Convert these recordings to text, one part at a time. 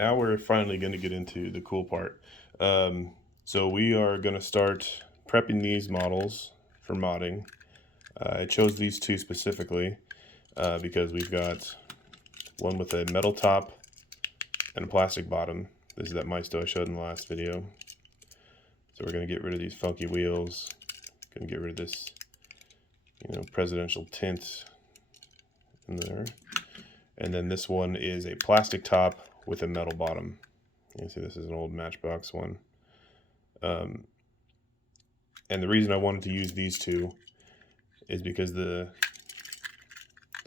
now we're finally going to get into the cool part. So we are going to start prepping these models for modding. I chose these two specifically because we've got one with a metal top and a plastic bottom. This is that Maisto I showed in the last video. So we're going to get rid of these funky wheels. Going to get rid of this, presidential tint in there. And then this one is a plastic top with a metal bottom. You can see this is an old Matchbox one. And the reason I wanted to use these two is because the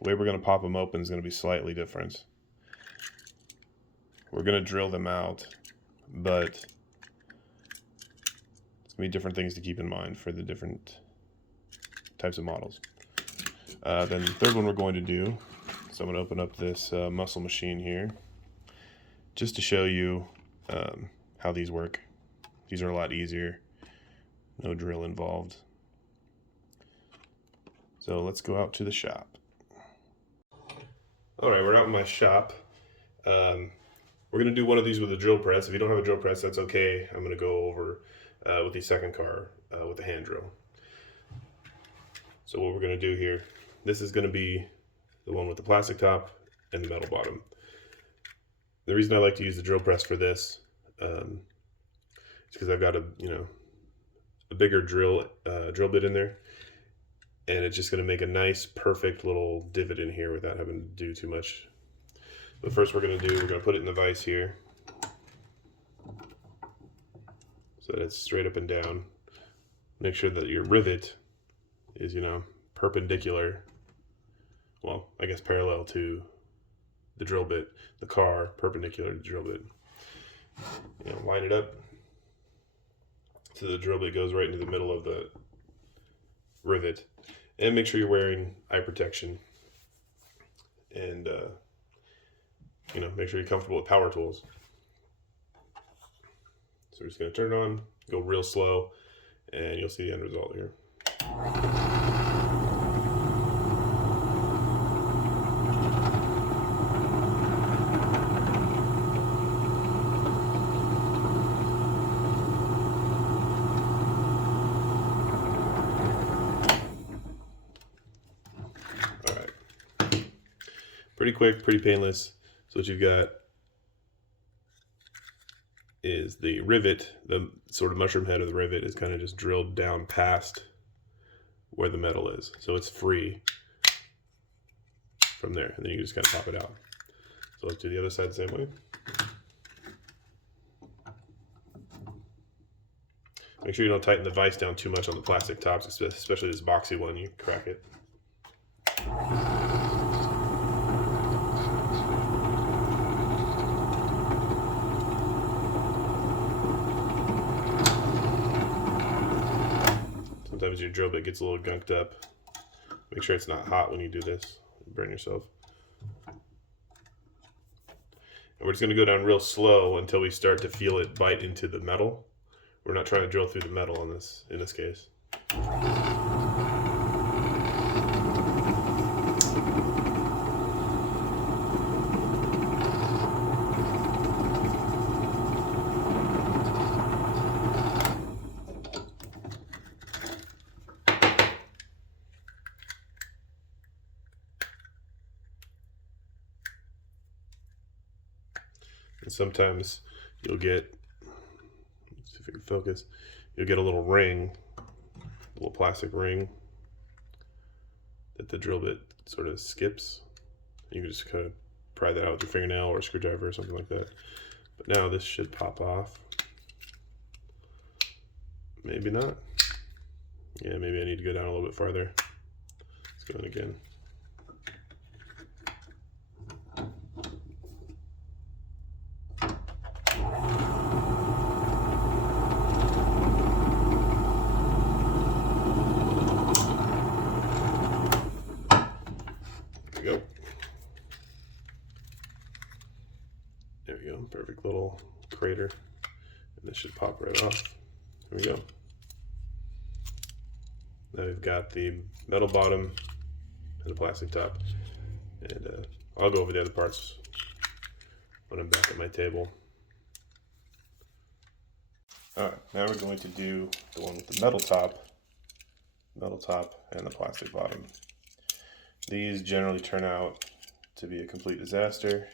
way we're going to pop them open is going to be slightly different. We're going to drill them out, but it's going to be different things to keep in mind for the different types of models. Then the third one we're going to do, so I'm going to open up this muscle machine here just to show you how these work. These are a lot easier, no drill involved. So let's go out to the shop. Alright, we're out in my shop. We're going to do one of these with a drill press. If you don't have a drill press, that's okay. I'm going to go over with the second car with a hand drill. So what we're going to do here, this is going to be the one with the plastic top and the metal bottom. The reason I like to use the drill press for this is because I've got a bigger drill bit in there, and it's just going to make a nice, perfect little divot in here without having to do too much. But first, we're going to put it in the vise here so that it's straight up and down. Make sure that your rivet is perpendicular. Well, I guess parallel to the drill bit, the car perpendicular to the drill bit. Line it up so the drill bit goes right into the middle of the rivet, and make sure you're wearing eye protection, and make sure you're comfortable with power tools. So we're just going to turn it on, go real slow, and you'll see the end result here. Pretty quick, pretty painless. So what you've got is the rivet, the sort of mushroom head of the rivet is kind of just drilled down past where the metal is. So it's free from there. And then you just kind of pop it out. So let's do the other side the same way. Make sure you don't tighten the vise down too much on the plastic tops, especially this boxy one. You crack it. Sometimes your drill bit gets a little gunked up. Make sure it's not hot when you do this. You burn yourself. And we're just going to go down real slow until we start to feel it bite into the metal. We're not trying to drill through the metal in this case. And sometimes you'll get, let's see if I can focus, you'll get a little ring, a little plastic ring that the drill bit sort of skips. You can just kind of pry that out with your fingernail or a screwdriver or something like that. But now this should pop off. Maybe not. Yeah, maybe I need to go down a little bit farther. Let's go in again. Go. There we go, perfect little crater, and this should pop right off. There we go. Now we've got the metal bottom and the plastic top, and I'll go over the other parts when I'm back at my table. Alright, now we're going to do the one with the metal top, and the plastic bottom. These generally turn out to be a complete disaster.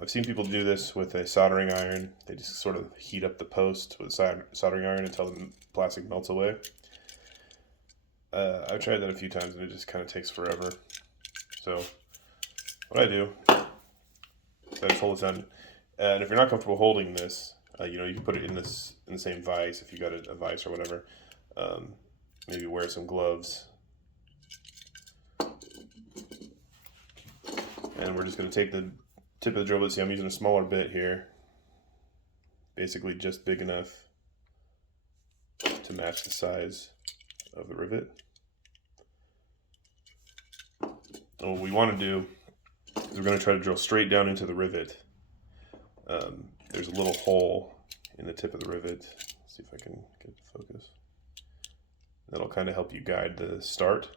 I've seen people do this with a soldering iron. They just sort of heat up the post with a soldering iron until the plastic melts away. I've tried that a few times and it just kind of takes forever. So what I do is I just hold this on, and if you're not comfortable holding this, you can put it in the same vise if you got a vise or whatever. Maybe wear some gloves. And we're just going to take the tip of the drill bit. See, I'm using a smaller bit here, basically just big enough to match the size of the rivet. And what we want to do is we're going to try to drill straight down into the rivet. There's a little hole in the tip of the rivet. Let's see if I can get the focus. That'll kind of help you guide the start.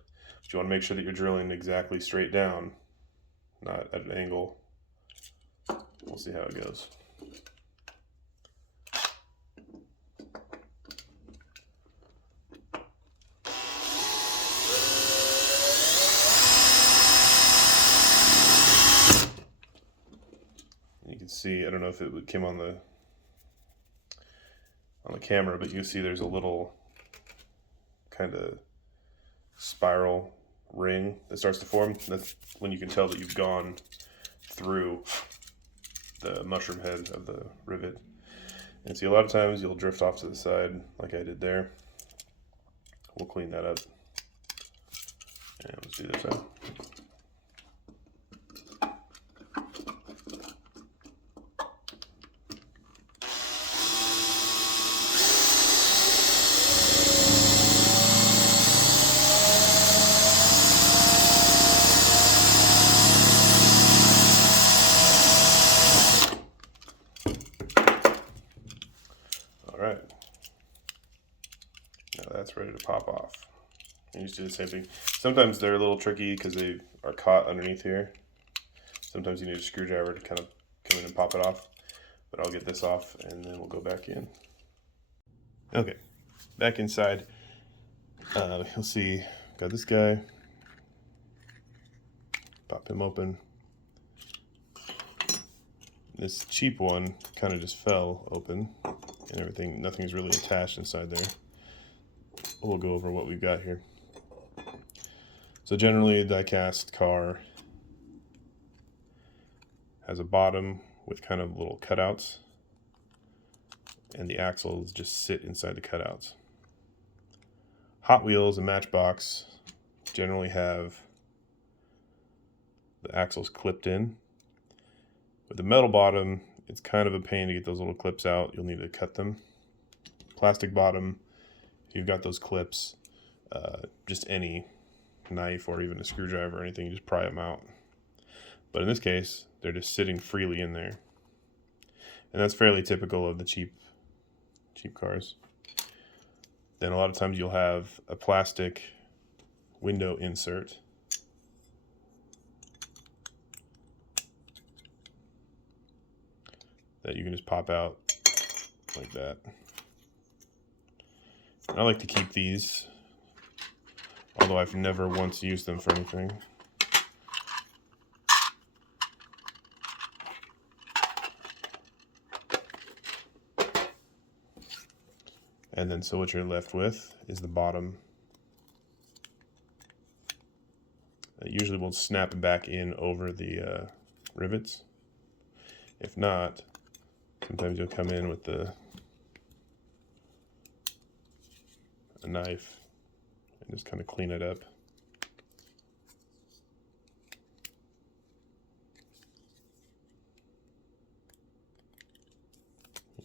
But you want to make sure that you're drilling exactly straight down, not at an angle. We'll see how it goes. You can see, I don't know if it came on the camera, but you can see there's a little kind of spiral ring that starts to form. That's when you can tell that you've gone through the mushroom head of the rivet. And see, a lot of times you'll drift off to the side like I did there. We'll clean that up. And let's do this out. Alright, now that's ready to pop off. And you just do the same thing. Sometimes they're a little tricky because they are caught underneath here. Sometimes you need a screwdriver to kind of come in and pop it off. But I'll get this off and then we'll go back in. Okay, back inside. You'll see, got this guy. Pop him open. This cheap one kind of just fell open and everything, nothing's really attached inside there. We'll go over what we've got here. So generally a die-cast car has a bottom with kind of little cutouts, and the axles just sit inside the cutouts. Hot Wheels and Matchbox generally have the axles clipped in. With the metal bottom, it's kind of a pain to get those little clips out. You'll need to cut them. Plastic bottom, if you've got those clips, just any knife or even a screwdriver or anything, you just pry them out. But in this case, they're just sitting freely in there. And that's fairly typical of the cheap cars. Then a lot of times you'll have a plastic window insert. That you can just pop out like that. And I like to keep these, although I've never once used them for anything. And then so what you're left with is the bottom. It usually will snap back in over the rivets. If not, sometimes you'll come in with a knife and just kind of clean it up.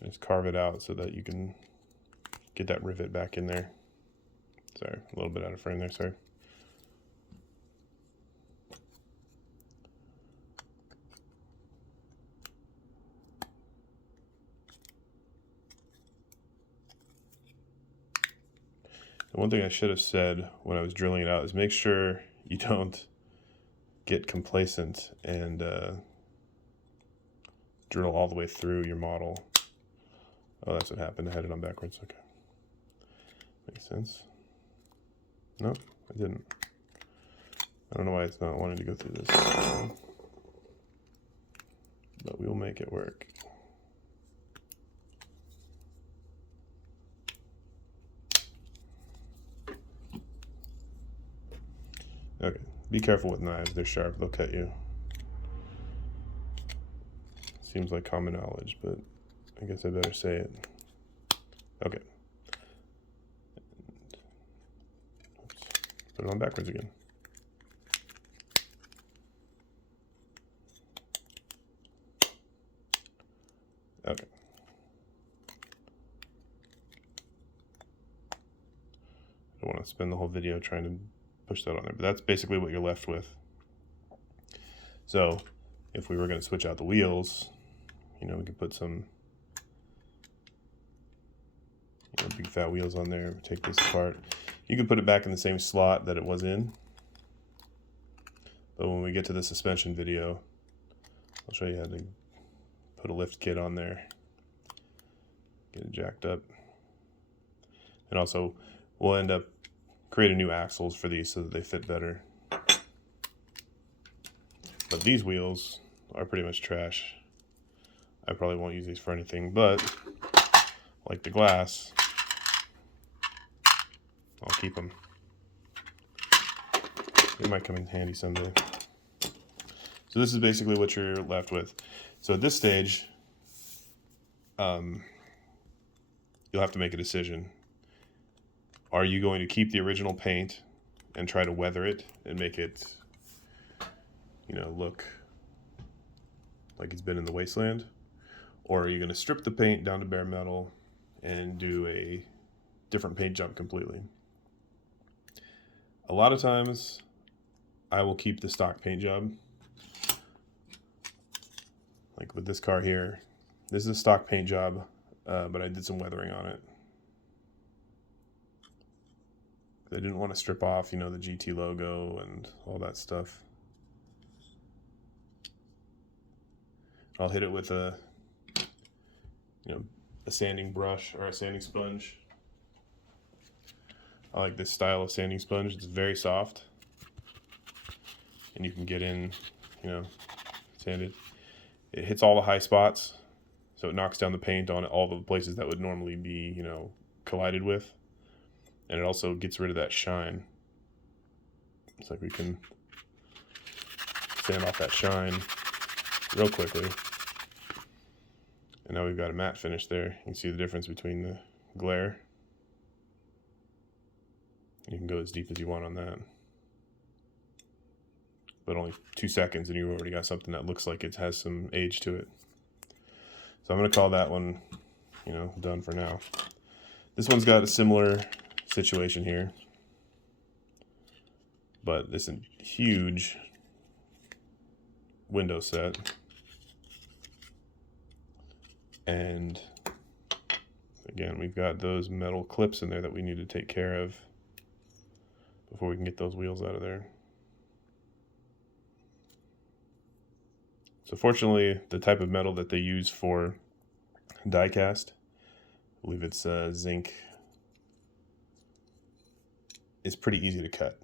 Just carve it out so that you can get that rivet back in there. Sorry, a little bit out of frame there, sorry. And one thing I should have said when I was drilling it out is make sure you don't get complacent and drill all the way through your model. Oh, that's what happened. I had it on backwards. Okay. Makes sense. Nope, I didn't. I don't know why it's not wanting to go through this. But we'll make it work. Okay, be careful with knives. They're sharp. They'll cut you. Seems like common knowledge, but I guess I better say it. Okay. Oops. Put it on backwards again. Okay. I don't want to spend the whole video trying to push that on there, but that's basically what you're left with. So if we were going to switch out the wheels, you know, we could put some big fat wheels on there, take this apart. You could put it back in the same slot that it was in. But when we get to the suspension video, I'll show you how to put a lift kit on there, get it jacked up. And also, we'll end up creating new axles for these so that they fit better. But these wheels are pretty much trash. I probably won't use these for anything, but like the glass, I'll keep them. It might come in handy someday. So this is basically what you're left with. So at this stage, you'll have to make a decision. Are you going to keep the original paint and try to weather it and make it, you know, look like it's been in the wasteland? Or are you going to strip the paint down to bare metal and do a different paint job completely? A lot of times, I will keep the stock paint job. Like with this car here, this is a stock paint job, but I did some weathering on it. I didn't want to strip off, you know, the GT logo and all that stuff. I'll hit it with a sanding brush or a sanding sponge. I like this style of sanding sponge. It's very soft, and you can get in, you know, sanded. It hits all the high spots, so it knocks down the paint on all the places that would normally be, you know, collided with. And it also gets rid of that shine. It's like we can sand off that shine real quickly. And now we've got a matte finish there. You can see the difference between the glare. You can go as deep as you want on that. But only 2 seconds and you've already got something that looks like it has some age to it. So I'm going to call that one, you know, done for now. This one's got a similar situation here, but this is a huge window set, and again we've got those metal clips in there that we need to take care of before we can get those wheels out of there. So fortunately, the type of metal that they use for die cast, I believe it's zinc, is pretty easy to cut.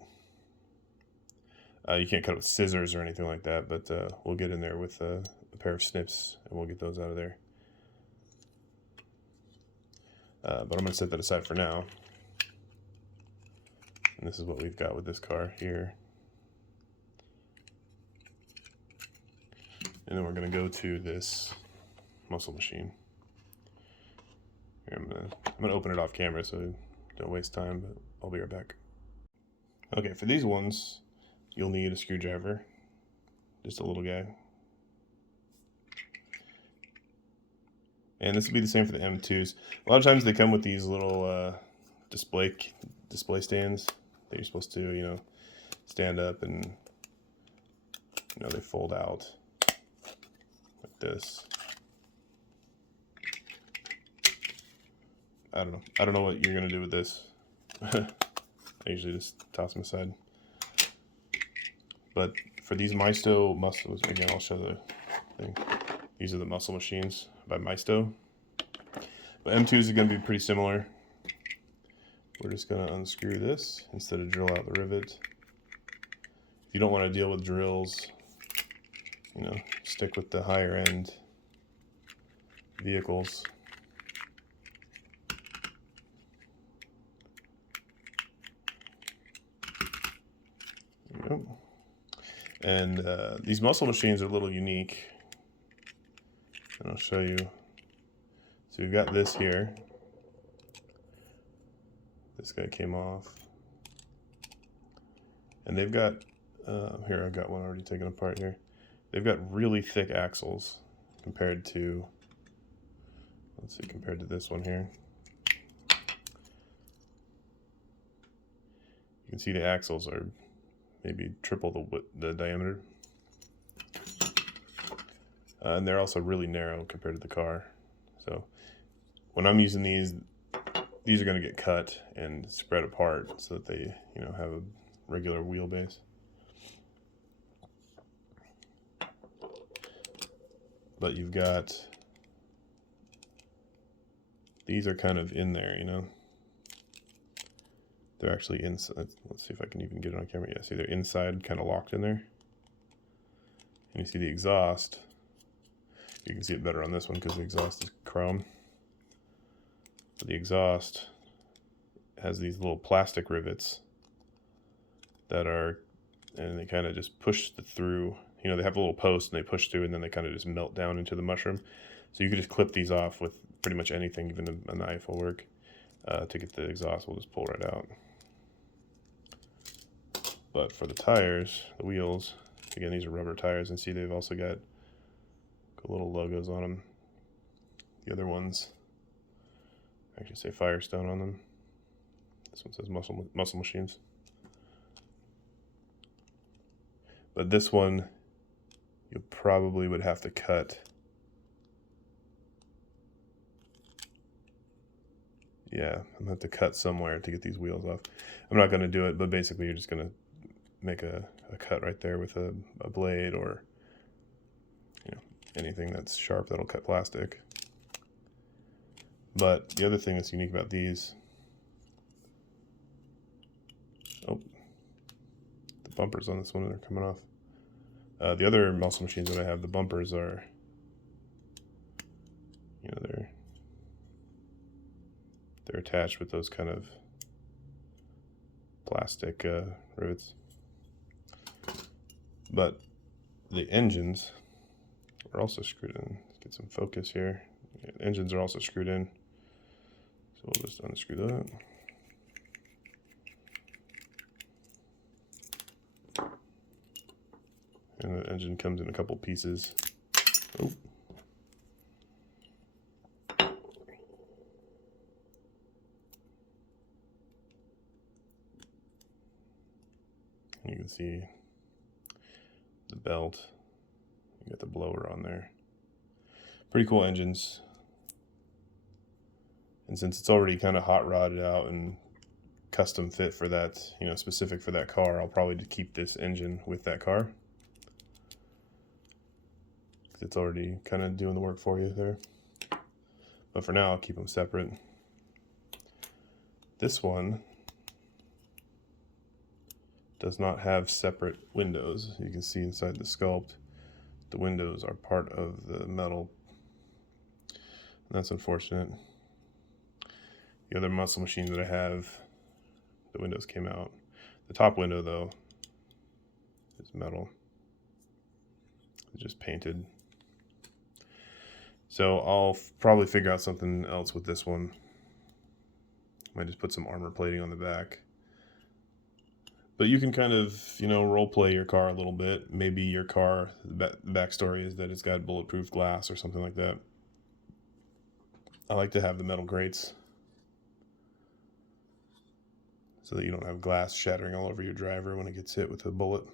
You can't cut it with scissors or anything like that, but we'll get in there with a pair of snips and we'll get those out of there. But I'm going to set that aside for now. And this is what we've got with this car here. And then we're going to go to this muscle machine. Here, I'm going to open it off camera so don't waste time, but I'll be right back. Okay, for these ones, you'll need a screwdriver, just a little guy. And this will be the same for the M2s. A lot of times they come with these little display stands that you're supposed to, you know, stand up and, you know, they fold out like this. I don't know what you're gonna do with this. I usually just toss them aside. But for these Maisto muscles, again, I'll show the thing. These are the muscle machines by Maisto. But M2s are going to be pretty similar. We're just going to unscrew this instead of drill out the rivet. If you don't want to deal with drills, you know, stick with the higher end vehicles. There we go. And these muscle machines are a little unique. And I'll show you. So we've got this here. This guy came off. And they've got, here I've got one already taken apart here. They've got really thick axles compared to, let's see, compared to this one here. You can see the axles are maybe triple the diameter. And they're also really narrow compared to the car. So when I'm using these are going to get cut and spread apart so that they, you know, have a regular wheelbase. But you've got, these are kind of in there, you know. They're actually inside. Let's see if I can even get it on camera. Yeah, see, they're inside, kind of locked in there. And you see the exhaust. You can see it better on this one because the exhaust is chrome. But the exhaust has these little plastic rivets that are, and they kind of just push through. You know, they have a little post and they push through and then they kind of just melt down into the mushroom. So you could just clip these off with pretty much anything, even a knife will work. To get the exhaust, we'll just pull right out. But for the tires, the wheels, again, these are rubber tires, and see they've also got little logos on them. The other ones actually say Firestone on them. This one says muscle machines. But this one, you probably would have to cut. Yeah, I'm gonna have to cut somewhere to get these wheels off. I'm not gonna do it, but basically you're just gonna make a cut right there with a blade or, you know, anything that's sharp that'll cut plastic. But the other thing that's unique about these, oh, the bumpers on this one are coming off. The other muscle machines that I have, the bumpers are, you know, they're attached with those kind of plastic rivets. But the engines are also screwed in. Let's get some focus here. The engines are also screwed in. So we'll just unscrew that. And the engine comes in a couple pieces. Oh. You can see the belt. You got the blower on there. Pretty cool engines. And since it's already kind of hot rodded out and custom fit for that, you know, specific for that car, I'll probably keep this engine with that car. It's already kind of doing the work for you there. But for now, I'll keep them separate. This one does not have separate windows. You can see inside the sculpt, the windows are part of the metal. And that's unfortunate. The other muscle machine that I have, the windows came out. The top window, though, is metal. It's just painted. So I'll probably figure out something else with this one. Might just put some armor plating on the back. But you can kind of, you know, role play your car a little bit. Maybe your car, the backstory is that it's got bulletproof glass or something like that. I like to have the metal grates so that you don't have glass shattering all over your driver when it gets hit with a bullet.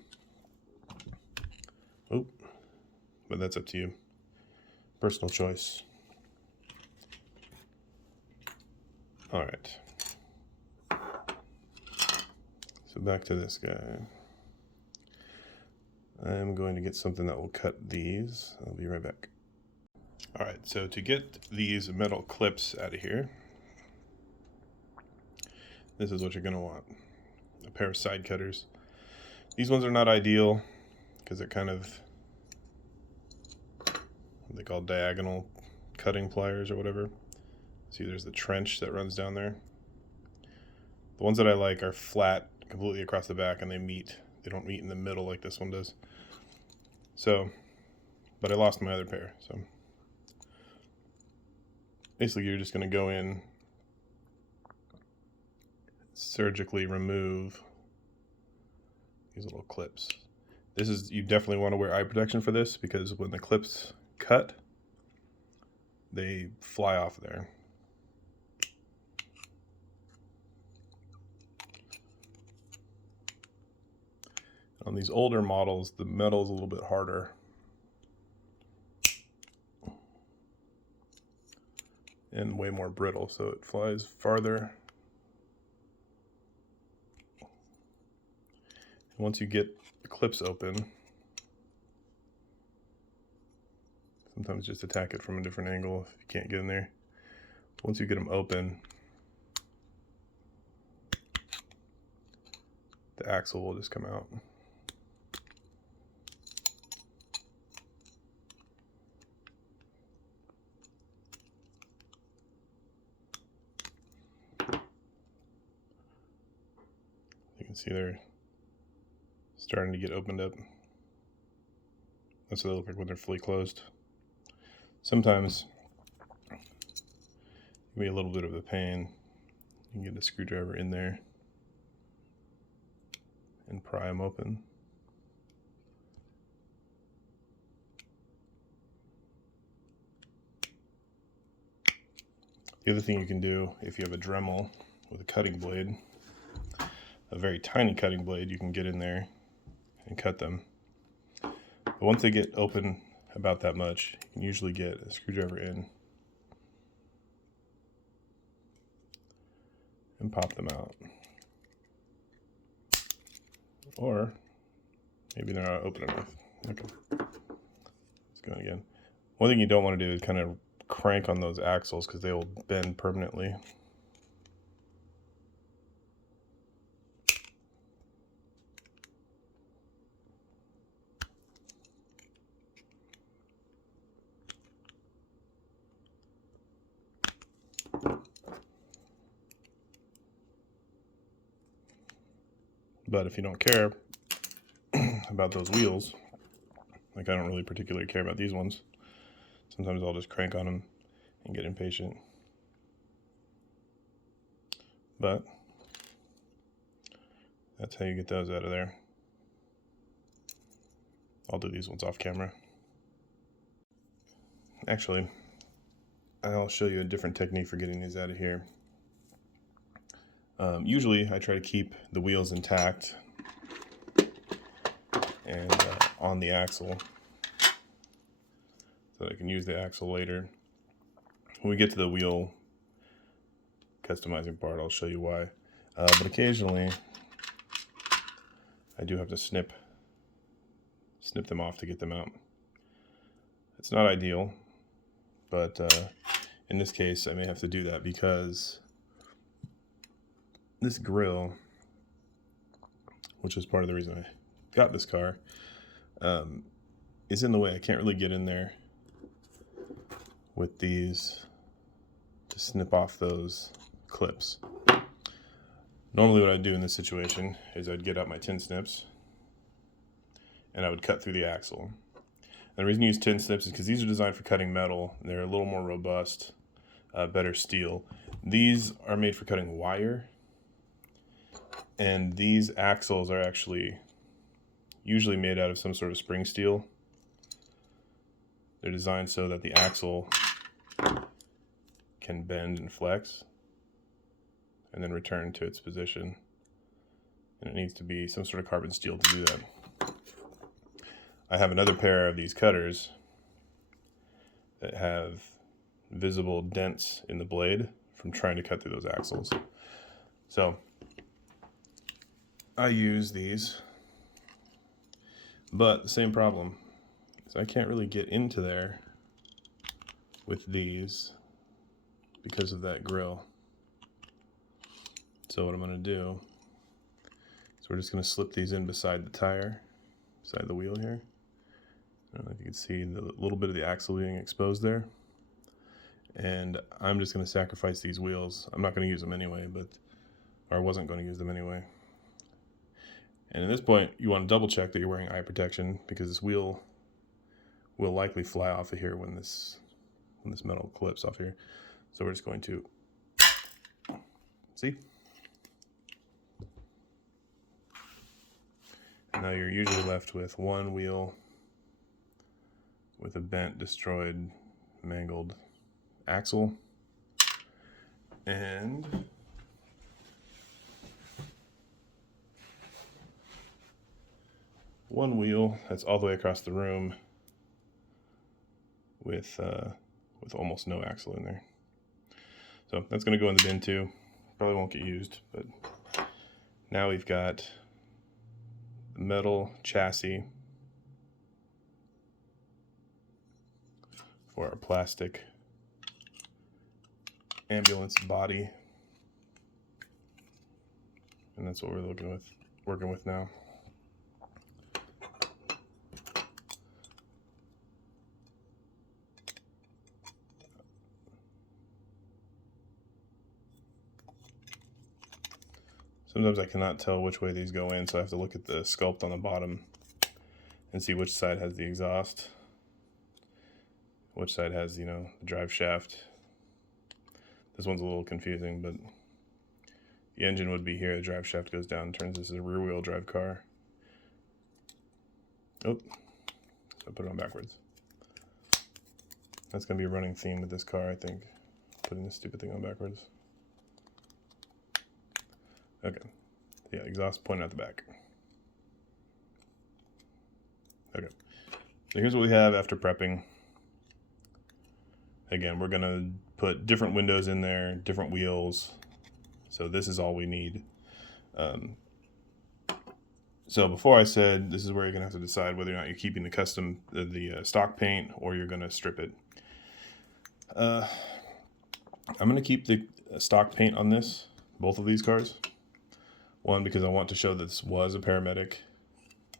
Oh, but that's up to you. Personal choice. All right. So back to this guy. I'm going to get something that will cut these. I'll be right back. All right, so to get these metal clips out of here, this is what you're gonna want. A pair of side cutters. These ones are not ideal because they're kind of what they call diagonal cutting pliers or whatever. See, there's the trench that runs down there. The ones that I like are flat, completely across the back, and they meet. They don't meet in the middle like this one does. So, but I lost my other pair. So basically you're just going to go in, surgically remove these little clips. This is, you definitely want to wear eye protection for this because when the clips cut, they fly off there. On these older models, the metal is a little bit harder. And way more brittle, so it flies farther. Once you get the clips open, sometimes just attack it from a different angle if you can't get in there. Once you get them open, the axle will just come out. You can see they're starting to get opened up. That's what they look like when they're fully closed. Sometimes it can be a little bit of a pain. You can get a screwdriver in there and pry them open. The other thing you can do, if you have a Dremel with a cutting blade, a very tiny cutting blade, you can get in there and cut them. But once they get open about that much, you can usually get a screwdriver in and pop them out. Or maybe they're not open enough. Okay, let's go again. One thing you don't want to do is kind of crank on those axles because they will bend permanently. But if you don't care about those wheels, like I don't really particularly care about these ones, sometimes I'll just crank on them and get impatient. But that's how you get those out of there. I'll do these ones off camera. Actually, I'll show you a different technique for getting these out of here. Usually I try to keep the wheels intact and on the axle so that I can use the axle later. When we get to the wheel customizing part, I'll show you why. But occasionally I do have to snip them off to get them out. It's not ideal, but in this case I may have to do that because this grill, which is part of the reason I got this car, is in the way. I can't really get in there with these to snip off those clips. Normally what I'd do in this situation is I'd get out my tin snips and I would cut through the axle. And the reason you use tin snips is because these are designed for cutting metal. They're a little more robust, better steel. These are made for cutting wire. And these axles are actually usually made out of some sort of spring steel. They're designed so that the axle can bend and flex and then return to its position. And it needs to be some sort of carbon steel to do that. I have another pair of these cutters that have visible dents in the blade from trying to cut through those axles. So I use these, but the same problem is I can't really get into there with these because of that grill. So what I'm going to do is we're just going to slip these in beside the tire, beside the wheel here. I don't know if you can see the little bit of the axle being exposed there. And I'm just going to sacrifice these wheels. I'm not going to use them anyway, or I wasn't going to use them anyway. And at this point, you want to double check that you're wearing eye protection, because this wheel will likely fly off of here when this metal clips off here. So we're just going to see. Now you're usually left with one wheel with a bent, destroyed, mangled axle, and one wheel that's all the way across the room with almost no axle in there. So that's going to go in the bin too. Probably won't get used, but now we've got the metal chassis for our plastic ambulance body, and that's what we're working with now. Sometimes I cannot tell which way these go in, so I have to look at the sculpt on the bottom and see which side has the exhaust, which side has, the drive shaft. This one's a little confusing, but the engine would be here, the drive shaft goes down, turns this is a rear wheel drive car. Oh, I put it on backwards. That's going to be a running theme with this car, I think, putting this stupid thing on backwards. Okay, yeah, exhaust pointing at the back. Okay, so here's what we have after prepping. Again, we're gonna put different windows in there, different wheels. So this is all we need. So before I said this is where you're gonna have to decide whether or not you're keeping the stock paint or you're gonna strip it. I'm gonna keep the stock paint on both of these cars. One, because I want to show that this was a paramedic.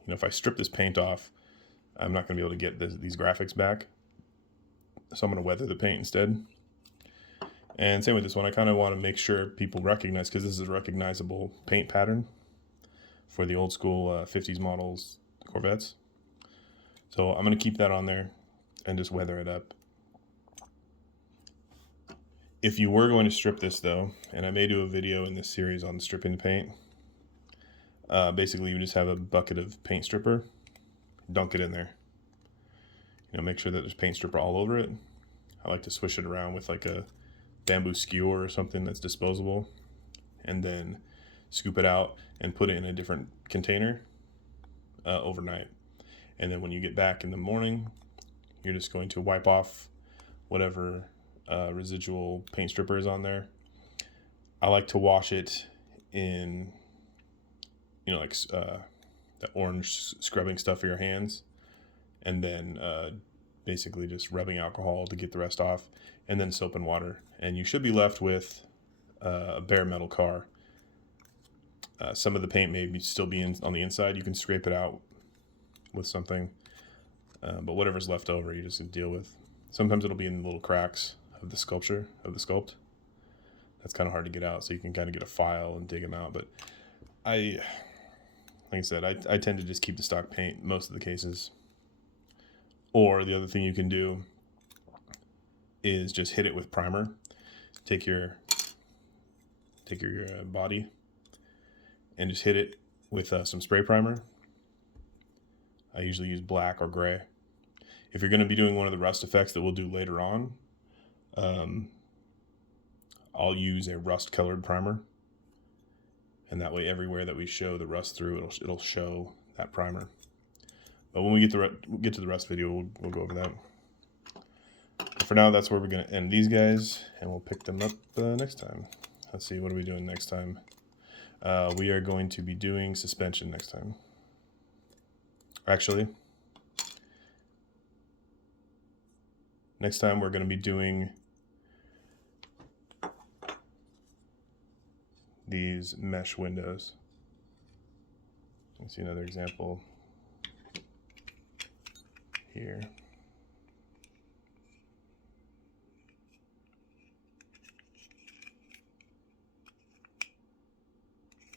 If I strip this paint off, I'm not going to be able to get these graphics back. So I'm going to weather the paint instead. And same with this one. I kind of want to make sure people recognize, because this is a recognizable paint pattern for the old school 50s models Corvettes. So I'm going to keep that on there and just weather it up. If you were going to strip this though, and I may do a video in this series on stripping the paint, basically you just have a bucket of paint stripper, dunk it in there. Make sure that there's paint stripper all over it. I like to swish it around with like a bamboo skewer or something that's disposable, and then scoop it out and put it in a different container overnight. And then when you get back in the morning, you're just going to wipe off whatever residual paint stripper is on there. I like to wash it in that orange scrubbing stuff for your hands, and then basically just rubbing alcohol to get the rest off, and then soap and water, and you should be left with a bare metal car. Some of the paint may still be on the inside. You can scrape it out with something, but whatever's left over you just deal with. Sometimes it'll be in the little cracks of the sculpt. That's kind of hard to get out, so you can kind of get a file and dig them out. But like I said, I tend to just keep the stock paint most of the cases. Or the other thing you can do is just hit it with primer. Take your body and just hit it with some spray primer. I usually use black or gray. If you're going to be doing one of the rust effects that we'll do later on, I'll use a rust colored primer, and that way everywhere that we show the rust through, it'll show that primer. But when we get to the rust video, we'll go over that. For now, that's where we're going to end these guys, and we'll pick them up next time. Let's see, what are we doing next time? We are going to be doing suspension next time. Actually, Next time we're going to be doing these mesh windows. Let's see another example here.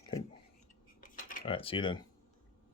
Okay. All right, see you then.